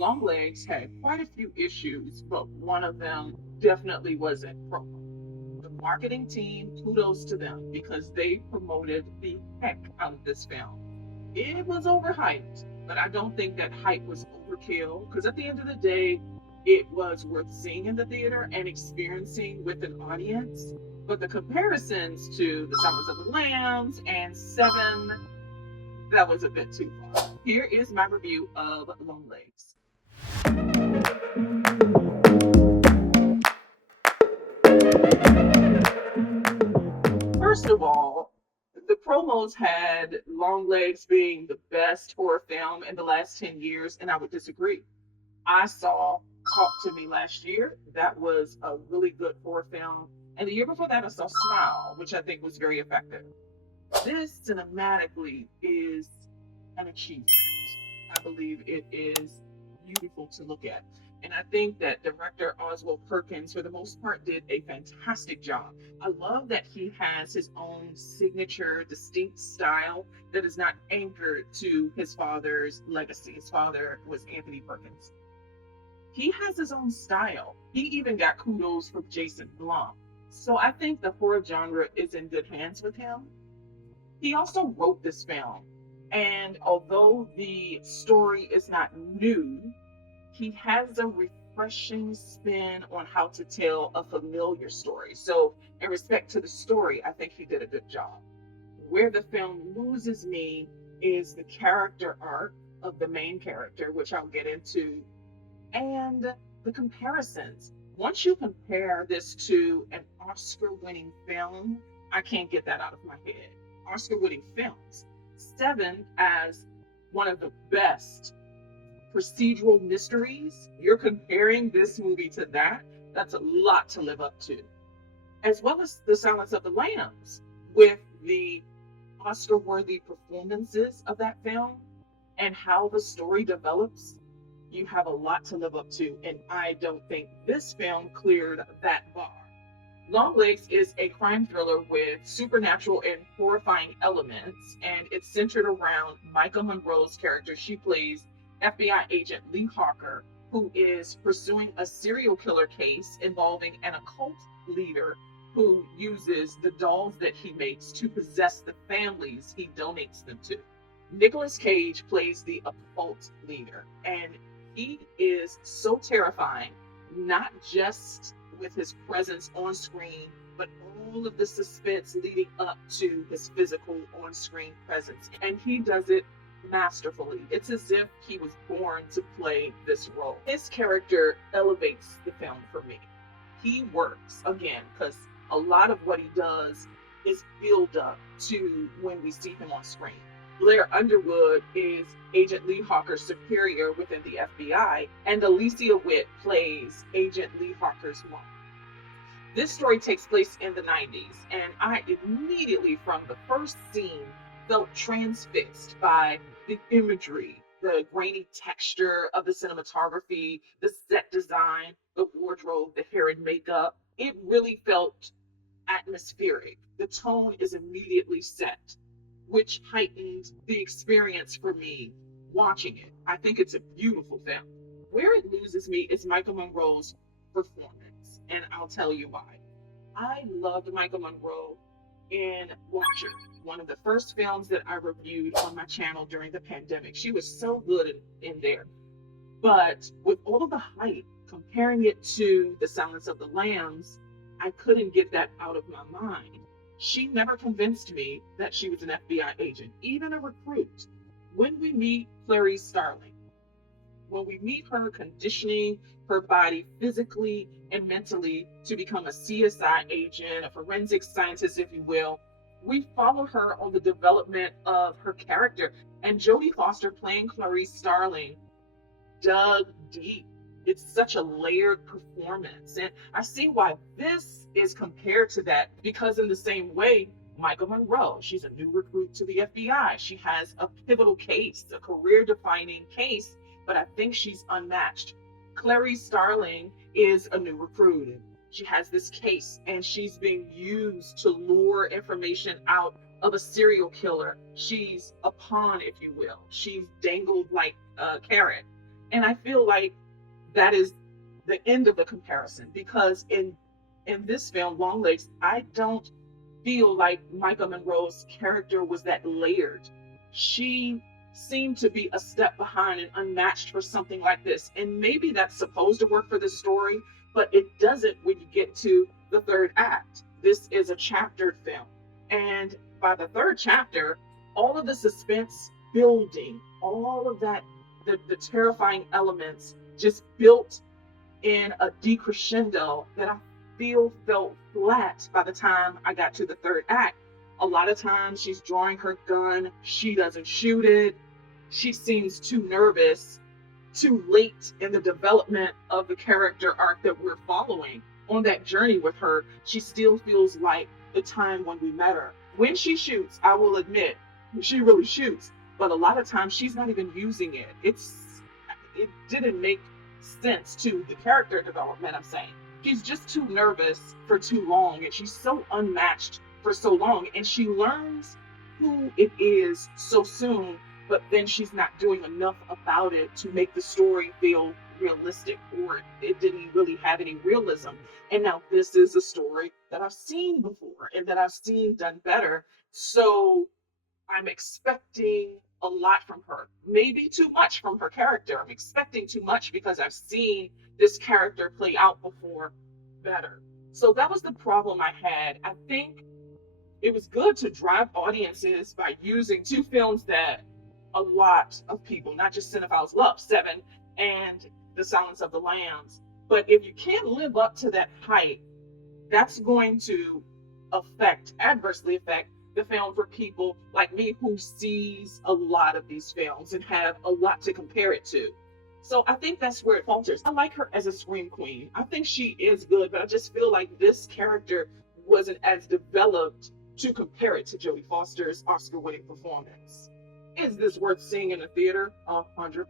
Longlegs had quite a few issues, but one of them definitely wasn't promo. The marketing team, kudos to them because they promoted the heck out of this film. It was overhyped, but I don't think that hype was overkill because at the end of the day, it was worth seeing in the theater and experiencing with an audience. But the comparisons to The Silence of the Lambs and Seven, that was a bit too far. Here is my review of Longlegs. First of all, the promos had Longlegs being the best horror film in the last 10 years, and I would disagree. I saw Talk to Me last year. That was a really good horror film. And the year before that, I saw Smile, which I think was very effective. This cinematically is an achievement. I believe it is beautiful to look at. And I think that director Oswald Perkins, for the most part, did a fantastic job. I love that he has his own signature, distinct style that is not anchored to his father's legacy. His father was Anthony Perkins. He has his own style. He even got kudos from Jason Blum. So I think the horror genre is in good hands with him. He also wrote this film. And although the story is not new, he has a refreshing spin on how to tell a familiar story. So, in respect to the story, I think he did a good job. Where the film loses me is the character arc of the main character, which I'll get into, and the comparisons. Once you compare this to an Oscar winning film, I can't get that out of my head. Oscar winning films. Seven as one of the best procedural mysteries. You're comparing this movie to that. That's a lot to live up to. As well as The Silence of the Lambs, with the Oscar worthy performances of that film and how the story develops. You have a lot to live up to, and I don't think this film cleared that bar. Longlegs is a crime thriller with supernatural and horrifying elements, and it's centered around Micah Monroe's character. She plays FBI agent Lee Hawker, who is pursuing a serial killer case involving an occult leader who uses the dolls that he makes to possess the families he donates them to. Nicolas Cage plays the occult leader, and he is so terrifying, not just with his presence on screen, but all of the suspense leading up to his physical on screen presence. And he does it masterfully. It's as if he was born to play this role. His character elevates the film for me. He works, again, because a lot of what he does is build up to when we see him on screen. Blair Underwood is Agent Lee Hawker's superior within the FBI, and Alicia Witt plays Agent Lee Hawker's mom. This story takes place in the 90s, and I immediately, from the first scene, felt transfixed by the imagery, the grainy texture of the cinematography, the set design, the wardrobe, the hair and makeup. It really felt atmospheric. The tone is immediately set, which heightened the experience for me watching it. I think it's a beautiful film. Where it loses me is Michael Monroe's performance, and I'll tell you why. I loved Michael Monroe in Watcher, one of the first films that I reviewed on my channel during the pandemic. She was so good in there. But with all of the hype, comparing it to The Silence of the Lambs, I couldn't get that out of my mind. She never convinced me that she was an FBI agent, even a recruit. When we meet Clarice Starling, when we meet her conditioning her body physically and mentally to become a CSI agent, a forensic scientist, if you will, we follow her on the development of her character. And Jodie Foster playing Clarice Starling dug deep. It's such a layered performance. And I see why this is compared to that, because in the same way, Michael Monroe, she's a new recruit to the FBI. She has a pivotal case, a career defining case, but I think she's unmatched. Clarice Starling is a new recruit. She has this case and she's being used to lure information out of a serial killer. She's a pawn, if you will. She's dangled like a carrot. And I feel like that is the end of the comparison, because in this film, Longlegs, I don't feel like Micah Monroe's character was that layered. She seemed to be a step behind and unmatched for something like this. And maybe that's supposed to work for this story, but it doesn't when you get to the third act. This is a chaptered film. And by the third chapter, all of the suspense building, all of that, the terrifying elements just built in a decrescendo that I feel felt flat by the time I got to the third act. A lot of times she's drawing her gun, she doesn't shoot it, she seems too nervous, too late in the development of the character arc that we're following. On that journey with her, she still feels like the time when we met her. When she shoots, I will admit, she really shoots, but a lot of times she's not even using it. It didn't make sense to the character development, I'm saying. She's just too nervous for too long, and she's so unmatched for so long, and she learns who it is so soon, but then she's not doing enough about it to make the story feel realistic, or it didn't really have any realism. And now this is a story that I've seen before and that I've seen done better. So I'm expecting a lot from her, maybe too much from her character. I'm expecting too much because I've seen this character play out before better. So that was the problem I had. I think it was good to drive audiences by using two films that a lot of people, not just cinephiles, love, Se7en and The Silence of the Lambs. But if you can't live up to that hype, that's going to adversely affect the film for people like me who sees a lot of these films and have a lot to compare it to. So I think that's where it falters. I like her as a scream queen. I think she is good, but I just feel like this character wasn't as developed to compare it to Jodie Foster's Oscar-winning performance. Is this worth seeing in a theater? 100%.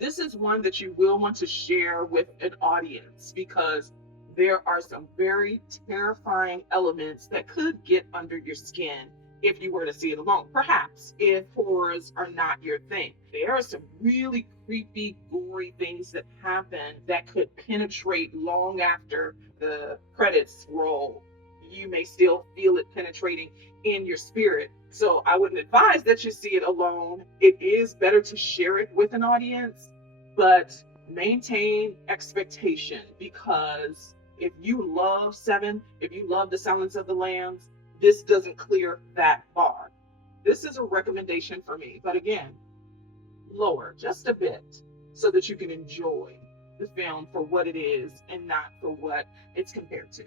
This is one that you will want to share with an audience because there are some very terrifying elements that could get under your skin if you were to see it alone. Perhaps if horrors are not your thing. There are some really creepy, gory things that happen that could penetrate long after the credits roll. You may still feel it penetrating in your spirit. So I wouldn't advise that you see it alone. It is better to share it with an audience, but maintain expectation, because if you love Se7en, if you love The Silence of the Lambs, this doesn't clear that bar. This is a recommendation for me, but again, lower just a bit so that you can enjoy the film for what it is and not for what it's compared to.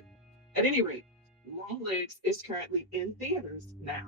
At any rate, Longlegs is currently in theaters now.